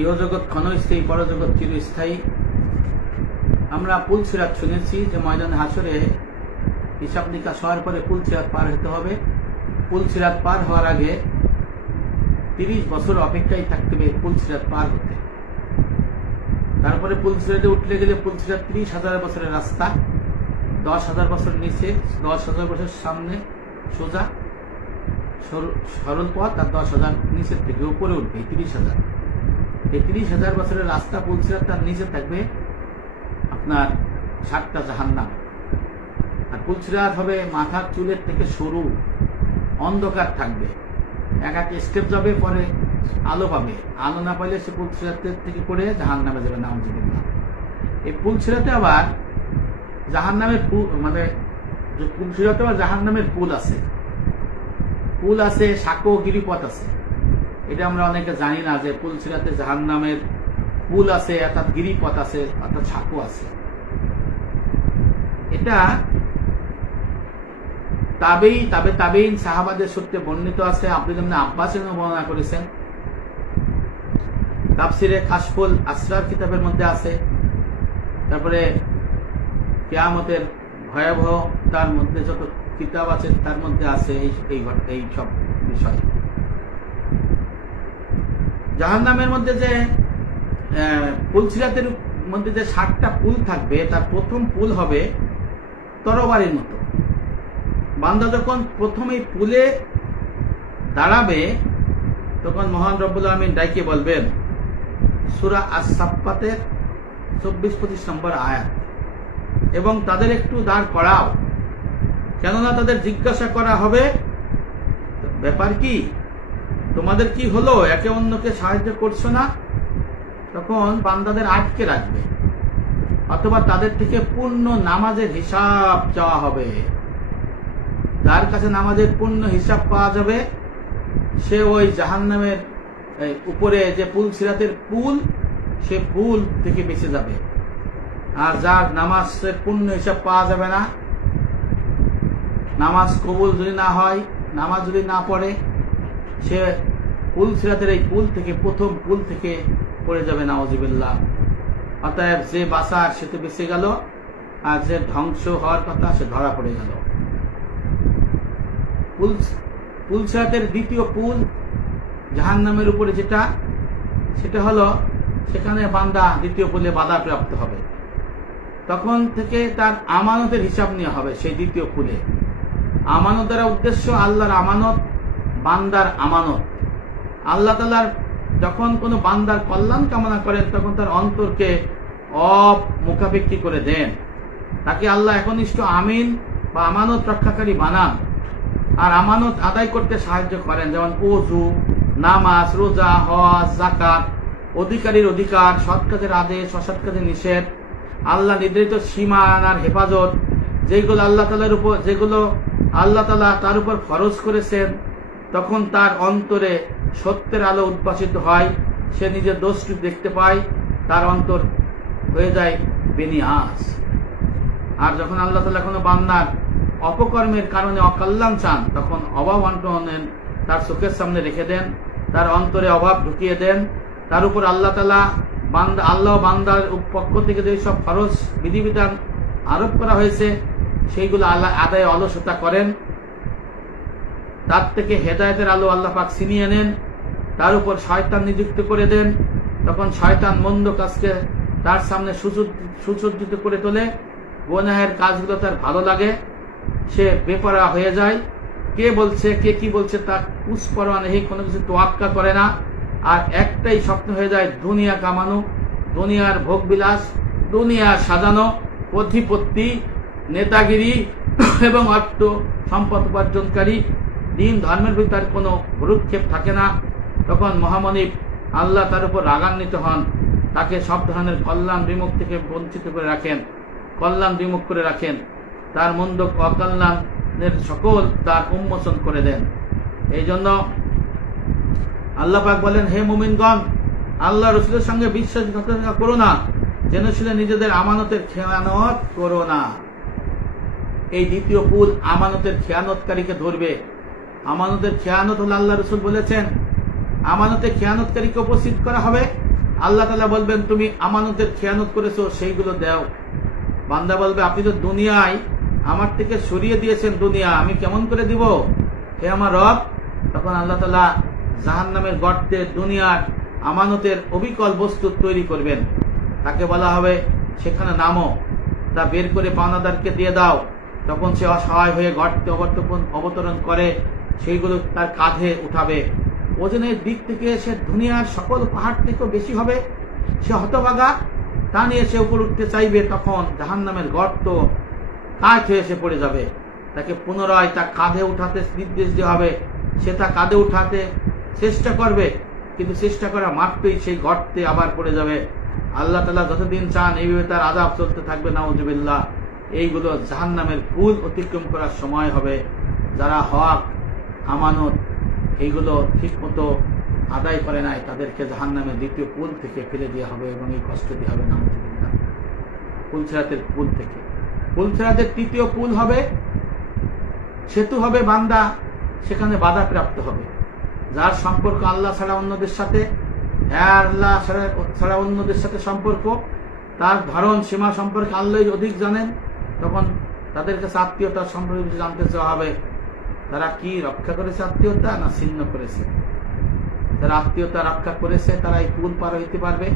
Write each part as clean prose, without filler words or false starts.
ইহজগৎ ক্ষণস্থায়ী, পরজগৎ চিরস্থায়ী। আমরা পুলসিরাত শুনেছি যে ময়দানে হাসরে হিসাব নিকাশ হওয়ার পরে পুলসিরাত পার হতে হবে। পুলসিরাত পার হওয়ার আগে 30 বছর অপেক্ষায় থাকতে হবে পুলসিরাত পার হতে। তারপরে পুলসিরাতে উঠলে গেলে পুলসিরাত 30,000 বছরের রাস্তা, 10,000 বছর নিচে, 10,000 বছর সামনে সোজা সরল পথ, আর 10,000 নিচের থেকে উপরে উঠবে 30,000। এই 30,000 বছরের রাস্তা পুলসিরাত, তার নিচে থাকবে আপনার 7টা জাহান্নাম। আর পুলসিরাত হবে মাথার চুলের থেকে সরু, অন্ধকার থাকবে। এক এক স্টেপ যাবে, পরে আলো পাবে। আলো না পাইলে সে পুলসিরাতের থেকে পড়ে জাহান্নামে যাবে, নাউযুবিল্লাহ। এই পুলসিরাতে আবার জাহান্নামের মানে পুলসিরাতে আবার জাহান্নামের পুল আছে, সাঁকো গিরিপথ আছে। এটা আমরা অনেকে জানি না যে পুলসিরাতে জাহান্নামের পুল আছে, অর্থাৎ গিরিপথ আছে, অর্থাৎ সাঁকো আছে। এটা তাবেঈন সাহাবাদের সূত্রে বর্ণিত আছে। আব্দুল্লাহ ইবনে আব্বাস বর্ণনা করেছেন, তাফসিরে কাশফুল আসরার কিতাবের মধ্যে আছে। তারপরে কিয়ামতের ভয়াবহতার মধ্যে যত কিতাব আছে তার মধ্যে আছে এই সব বিষয়। জাহান্নামের মধ্যে যে পুলসিরাতের মধ্যে যে 7টা পুল থাকবে, তার প্রথম পুল হবে তরবারির মতো। বান্দা যখন প্রথম এই পুলে দাঁড়াবে, তখন মহান রব্বুল আমিন ডাইকে বলবেন, সূরা আস-সাফফাতের 24-25 নম্বর আয়াত, এবং তাদের একটু দাঁড় করাও, কেননা তাদের জিজ্ঞাসা করা হবে, ব্যাপার কি, তোমাদের কি হলো, একে অন্যকে সাহায্য করছো না? তখন বান্দাদের আটকে রাখবে, অথবা তাদের থেকে পূর্ণ নামাজের হিসাব চাওয়া হবে। যার কাছে নামাজের পূর্ণ হিসাব পাওয়া যাবে, সে ওই জাহান্নামের উপরে যে পুলসিরাতের পুল, সে পুল থেকে বেঁচে যাবে। আর যার নামাজের পূর্ণ হিসাব পাওয়া যাবে না, নামাজ কবুল যদি না হয়, নামাজ যদি না পড়ে, সে পুলসিরাতের এই পুল থেকে, প্রথম পুল থেকে পড়ে যাবে, নাউযুবিল্লাহ। অতএব যে বাঁচার সে তো বেঁচে গেল, আর যে ধ্বংস হওয়ার কথা সে ধরা পড়ে গেল। পুলসিরাতের দ্বিতীয় পুল জাহান্নামের উপরে যেটা, সেটা হলো, সেখানে বান্দা দ্বিতীয় পুলে বাধাপ্রাপ্ত হবে। তখন থেকে তার আমানতের হিসাব নেওয়া হবে। সেই দ্বিতীয় পুলে আমানত দ্বারা উদ্দেশ্য আল্লাহর আমানত, বান্দার আমানত। আল্লাহ তাআলার যখন কোনো বান্দার কল্যাণ কামনা করেন, তখন তার অন্তরকে অমুখাপেক্ষী করে দেন, তাকে আল্লাহ একনিষ্ঠ আমিন বা আমানত রক্ষাকারী বানান, আর আমানত আদায় করতে সাহায্য করেন। যেমন ওযু, নামাজ, রোজা, হজ, যাকাত, অধিকারীর অধিকার, সৎ কাজের আদেশ, অসৎ কাজের নিষেধ, আল্লাহ নির্ধারিত সীমানার হেফাজত, যেগুলো আল্লাহ তাআলা তার উপর ফরজ করেছেন। তখন তার অন্তরে সত্যের আলো উদ্ভাসিত হয়, সে নিজের দোষটি দেখতে পায়, তার অন্তর হয়ে যায় বেনিয়াজ। আর যখন আল্লাহ তাআলা কোনো বান্দার অপকর্মের কারণে অকল্যাণ চান, তখন অভাব অনটন তার চোখের সামনে রেখে দেন, তার অন্তরে অভাব ঢুকিয়ে দেন। তার উপর আল্লাহ তাআলা বান্দার পক্ষ থেকে যে সব ফরজ বিধিবিধান আরোপ করা হয়েছে, সেইগুলো আল্লাহ আদায়ে অলসতা করেন। তার থেকে হেদায়েতের আলো আল্লাহ পাক ছিনিয়ে নেন, তার উপর শয়তান নিযুক্ত করে দেন। তখন শয়তান মন্দ কাজকে তার সামনে সুসজ্জিত করে তোলে, গুনাহের কাজগুলো তার ভালো লাগে, সে বেপরোয়া হয়ে যায়। কে বলছে, কে কি বলছে, তার কুসপরোয়া নেই, কোনো কিছু তোয়াক্কা করে না। আর একটাই স্বপ্ন হয়ে যায়, দুনিয়া কামানো, দুনিয়ার ভোগ বিলাস, দুনিয়া সাজানো, অধিপত্তি, নেতাগিরি এবং অর্থ সম্পদ উপার্জনকারী। দিন ধর্মের ভিতর কোনো ভ্রুক্ষেপ থাকে না। তখন মহামনিব আল্লাহ তার উপর রাগান্বিত হন, তাকে সব ধরনের কল্যাণ বিমুখ থেকে বঞ্চিত করে রাখেন, কল্যাণ বিমুখ করে রাখেন, তার মন্দ অকল্যাণের সকল তার উন্মোচন করে দেন। এই জন্য আল্লাহ পাক বলেন, হে মুমিনগণ, আল্লাহ রাসূলের সঙ্গে বিশ্বাসঘাতকতা করো না, জেনে শুনে নিজেদের আমানতের খেয়ানত করো না। এই দ্বিতীয় পুল আমানতের খেয়ানতকারীকে ধরবে। আমানতের খেয়ানত হল, আল্লাহ রাসূল বলেছেন, আমানতের খেয়ানতকারীকে উপস্থিত করা হবে, আল্লাহ তাআলা বলবেন তুমি আমানতের খেয়ানত করেছো, সেইগুলো দাও। বান্দা বলবে আপনি তো দুনিয়ায় আমার থেকে সরিয়ে দিয়েছেন, দুনিয়া আমি কেমন করে দিব হে আমার রব। তখন আল্লাহ তাআলা জাহান্নামের গর্তে দুনিয়ার আমানতের অবিকল বস্তু তৈরি করবেন। তাকে বলা হবে সেখানে নামো, তা বের করে পাওনাদারকে দিয়ে দাও। তখন সে অসহায় হয়ে গর্তে অবতরণ করে, সেইগুলো তার কাঁধে উঠাবে। ওজনের দিক থেকে সে দুনিয়ার সকল পাহাড় থেকেও বেশি হবে। সে হতভাগা, তা নিয়ে সে উপর উঠতে চাইবে, তখন জাহান্নামের গর্ত কাঠ হয়ে সে পড়ে যাবে। তাকে পুনরায় তা কাঁধে উঠাতে নির্দেশ দেওয়া হবে। সে তা কাঁধে উঠাতে চেষ্টা করবে, কিন্তু চেষ্টা করা মাত্রই সেই গর্তে আবার পড়ে যাবে। আল্লাহ তাআলা যতদিন চান এইভাবে তার আযাব চলতে থাকবে, নাউযুবিল্লাহ। এইগুলো জাহান্নামের পুল অতিক্রম করার সময় হবে। যারা হক আমানত এইগুলো ঠিক মতো আদায় করে নাই, তাদেরকে জাহান্নামের দ্বিতীয় পুল থেকে ফেলে দেওয়া হবে এবং এই কষ্ট দেওয়া হবে, নাউযুবিল্লাহ। পুলসিরাতের পুল থেকে। পুলসিরাতের তৃতীয় পুল হবে সেতু হবে, বান্দা সেখানে বাধাপ্রাপ্ত হবে। যার সম্পর্ক আল্লাহ ছাড়া অন্যদের সাথে, আল্লাহ ছাড়া অন্যদের সাথে সম্পর্ক, তার ধরন সীমা সম্পর্কে আল্লাহ অধিক জানেন। তখন তাদের কাছে আত্মীয়তার সম্পর্কে জানতে চাওয়া হবে, তারা কি রক্ষা করেছে আত্মীয়তা না ছিন্ন করেছে। যারা আত্মীয়তা রক্ষা করেছে তারা এই পুল পার হইতে পারবে,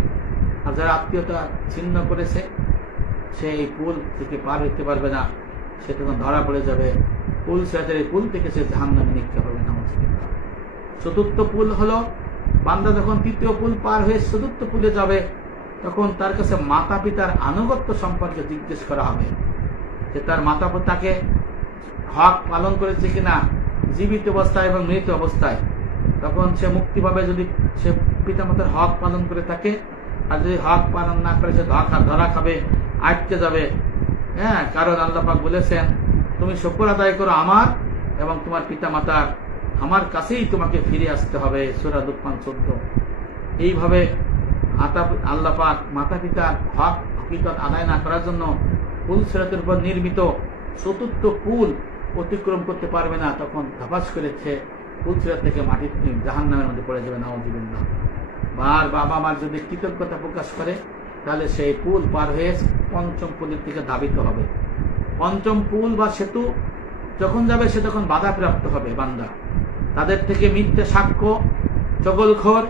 আর যারা আত্মীয়তা ছিন্ন করেছে সে এই পুল থেকে পার হইতে পারবে না। সে তখন ধরা পড়ে যাবে। পুলসিরাতের এই পুল থেকে সে জাহান্নামে নিক্ষেপ হবে, নাউযুবিল্লাহ। চতুর্থ পুল হলো, বান্দা যখন তৃতীয় পুল পার হয়ে চতুর্থ পুলে যাবে, তখন তার কাছে মাতা পিতার আনুগত্য সম্পর্কে জিজ্ঞেস করা হবে, যে তার মাতা পিতাকে হক পালন করেছে কিনা জীবিত অবস্থায় এবং মৃত অবস্থায়। তখন সে মুক্তি পাবে যদি সে পিতামাতার হক পালন করে থাকে, আর যদি হক পালন না করে সে ধরা খাবে, আটকে যাবে। হ্যাঁ, কারণ আল্লাহ পাক বলেছেন তুমি শুকর আদায় করো আমার এবং তোমার পিতামাতার, আমার কাছেই তোমাকে ফিরে আসতে হবে, সূরা লুকমান 14। এইভাবে আল্লাহ পাক মাতা পিতার হক হকিকত আদায় না করার জন্য পুলসিরাতের উপর নির্মিত চতুর্থ পুল অতিক্রম করতে পারবে না। তখন ধাপাস করেছে পুলসিরাত থেকে মাটির জাহান্নামের মধ্যে পড়ে যাবে, নাউযুবিল্লাহ। বাবা মার যদি কৃতজ্ঞতা প্রকাশ করে, তাহলে সেই পুল পার হয়ে পঞ্চম পুলের দিকে ধাবিত হবে। পঞ্চম পুল বা সেতু যখন যাবে সে তখন বাধাপ্রাপ্ত হবে বান্দা। তাদের থেকে মিথ্যা সাক্ষ্য, চগলখোর,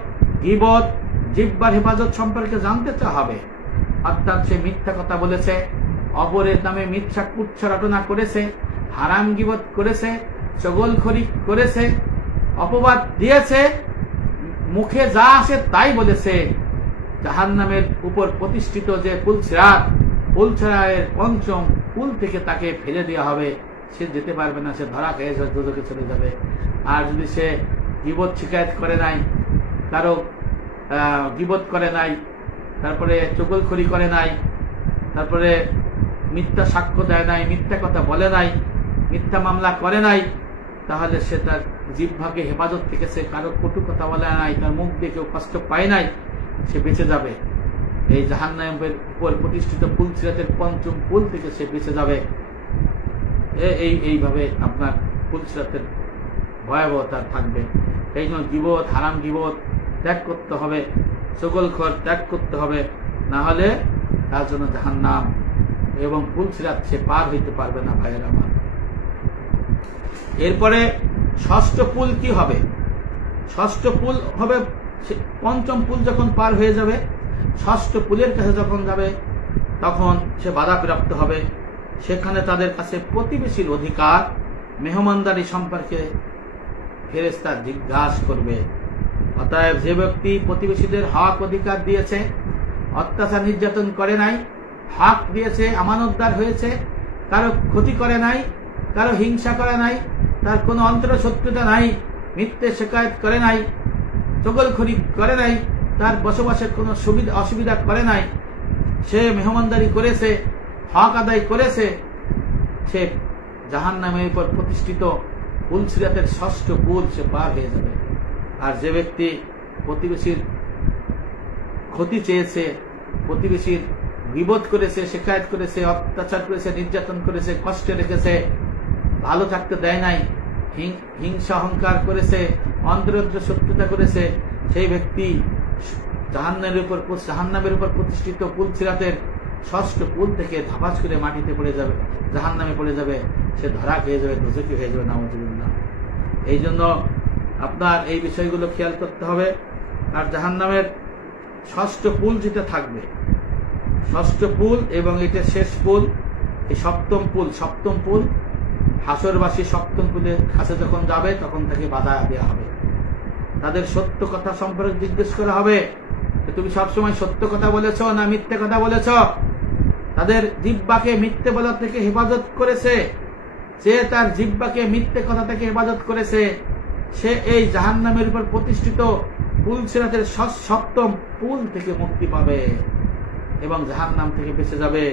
গীবত, জিহ্বার হেফাজত সম্পর্কে জানতে চাওয়া হবে। অর্থাৎ সে মিথ্যা কথা বলেছে, অপরের নামে মিথ্যা কুৎসা রটনা করেছে, হারাম গীবত করেছে, চগলখড়ি করেছে, অপবাদ দিয়েছে, মুখে যা আসে তাই বলেছে। জাহান্নামের উপর প্রতিষ্ঠিত যে পুলসিরাতের পঞ্চম পুল থেকে তাকে ফেলে দেওয়া হবে। সে যেতে পারবে না, সে ধরা খেয়ে দুজকে চলে যাবে। আর যদি সে গীবত শিকায়ত করে নাই, কারো গীবত করে নাই, তারপরে চগলখড়ি করে নাই, তারপরে মিথ্যা সাক্ষ্য দেয় নাই, মিথ্যা কথা বলে নাই, মিথ্যা মামলা করে নাই, তাহলে সে তার জিহ্বাকে হেফাজত রেখেছে, কারো কটু কথা বলে নাই, তার মুখ দিয়ে কেউ কষ্ট পায় নাই, সে বেঁচে যাবে। এই জাহান্নামের উপর প্রতিষ্ঠিত পুলসিরাতের পঞ্চম পুল থেকে সে বেঁচে যাবে। এইভাবে আপনার পুলসিরাতের ভয়াবহতা থাকবে। এই জন্য গীবত, হারাম গীবত ত্যাগ করতে হবে, চগলখড় ত্যাগ করতে হবে, না হলে তার জন্য জাহান্নাম এবং পুলসিরাত সে পার হইতে পারবে না, ভাইয়ের আমার। এরপরে ষষ্ঠ পুল কি হবে? ষষ্ঠ পুল হবে, পঞ্চম পুল যখন পার হয়ে যাবে, ষষ্ঠ পুলের কাছে যখন যাবে, তখন সে বাধাপ্রাপ্ত হবে। সেখানে তাদের কাছে প্রতিবেশীর অধিকার, মেহমানদারি সম্পর্কে ফেরেশতা জিজ্ঞাসা করবে। অতএব যে ব্যক্তি প্রতিবেশীদের হক অধিকার দিয়েছে, অত্যাচার নির্যাতন করে নাই, হক দিয়েছে, আমানতদার হয়েছে, কারো ক্ষতি করে নাই, কারো হিংসা করে নাই, তার কোনো অন্তর শত্রুতা নাই, মিথ্যে শিকায়ত করে নাই, চগলখড়ি করে নাই, তার বসবাসের কোনো অসুবিধা করে নাই, সে মেহমানদারি করেছে, হক আদায় করেছে, সে জাহান্নামের উপর প্রতিষ্ঠিত পুলসিরাতের ষষ্ঠ পুল সে পার হয়ে যাবে। আর যে ব্যক্তি প্রতিবেশীর ক্ষতি চেয়েছে, প্রতিবেশীর গীবত করেছে, শিকায়ত করেছে, অত্যাচার করেছে, নির্যাতন করেছে, কষ্টে রেখেছে, ভালো থাকতে দেয় নাই, হিংসা অহংকার করেছে, অন্তরন্ত শত্রুতা করেছে, সেই ব্যক্তি জাহান্নামের উপর প্রতিষ্ঠিত পুল সিরাতের ষষ্ঠ পুল থেকে ধাপাস করে মাটিতে পড়ে যাবে, জাহান্নামে পড়ে যাবে, সে ধরা খেয়ে যাবে, দোজখী হয়ে যাবে, নাউযুবিল্লাহ। এই জন্য আপনার এই বিষয়গুলো খেয়াল করতে হবে। আর জাহান্নামের ষষ্ঠ পুল যেটা থাকবে, ষষ্ঠ পুল এবং এটা শেষ পুল, এই সপ্তম পুল হাসরবাসী সপ্তম পুলের কাছে যখন যাবে তখন তাকে বাধা দেওয়া হবে। তাদের সত্য কথা সম্পর্কে জিজ্ঞেস করা হবে, তুমি সবসময় সত্য কথা বলেছ না মিথ্যে কথা বলেছ? তাদের জিহ্বাকে মিথ্যে বলা থেকে হেফাজত করেছে, যে তার জিহ্বাকে মিথ্যে কথা থেকে হেফাজত করেছে, সে এই জাহান্নামের উপর প্রতিষ্ঠিত পুল সিরাতের সপ্তম পুল থেকে মুক্তি পাবে এবং জাহান্নাম থেকে বেঁচে যাবে।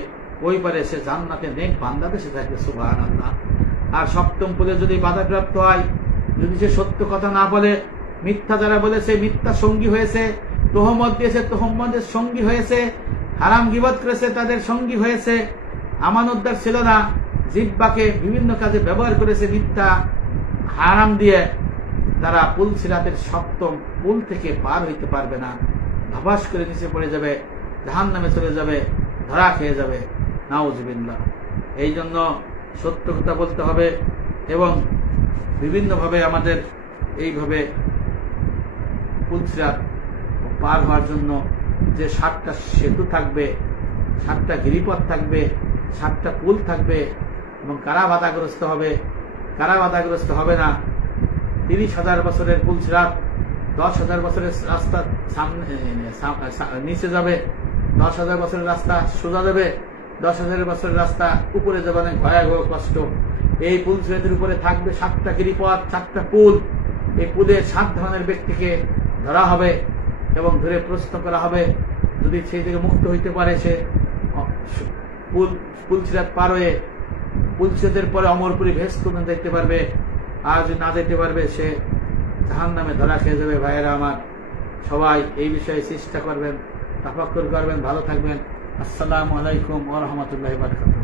ওই পারে সে জান্নাতে নেক বান্দাতে সে থাকবে, সুবহানাল্লাহ। আর সপ্তম পুলে যদি বাধাপ্রাপ্ত হয়, যদি সে সত্য কথা না বলে, মিথ্যা যারা বলেছে মিথ্যা সঙ্গী হয়েছে, তোহমত দিয়েছে তোহমতের সঙ্গী হয়েছে, হারাম গীবত করেছে তাদের সঙ্গী হয়েছে, আমানতদার ছিল না, জিহ্বাকে বিভিন্ন কাজে ব্যবহার করেছে মিথ্যা হারাম দিয়ে, তারা পুল সিরাতের সপ্তম পুল থেকে পার হইতে পারবে না, ধপাস করে নিচে পড়ে যাবে, জাহান্নামে চলে যাবে, ধরা খেয়ে যাবে, নাউযুবিল্লাহ। এই জন্য সত্য কথা বলতে হবে এবং বিভিন্নভাবে আমাদের এইভাবে পুল সিরাত পার হওয়ার জন্য যে 7টা সেতু থাকবে, 7টা গিরিপথ থাকবে, 7টা পুল থাকবে, এবং কারা বাধাগ্রস্ত হবে, কারা বাধাগ্রস্ত হবে না। 30,000 বছরের পুল সিরাত 10,000 বছরের রাস্তা নিচে যাবে, 10,000 বছরের রাস্তা সোজা যাবে, 10,000 বছরের রাস্তা উপরে যাবে, অনেক ভয়াবহ কষ্ট। এই পুল সিরাতের উপরে থাকবে 7টা গিরিপথ, 7টা পুল। এই পুলে 7 ধরনের ব্যক্তিকে ধরা হবে এবং ধরে প্রশ্ন করা হবে। যদি সেই থেকে মুক্ত হইতে পারে, সে পুল সিরাত পার হয়ে পুল সিরাতের পরে অমরপুরী ভেস্ত দেখতে পারবে। আর যদি না যেতে পারবে, সে জাহান্নামে ধরা খেয়ে যাবে। ভাইয়েরা আমার, সবাই এই বিষয়ে চেষ্টা করবেন, তাফাক্কুর করবেন, ভালো থাকবেন। আসসালামু আলাইকুম ওয়া রাহমাতুল্লাহি ওয়া বারাকাতুহু।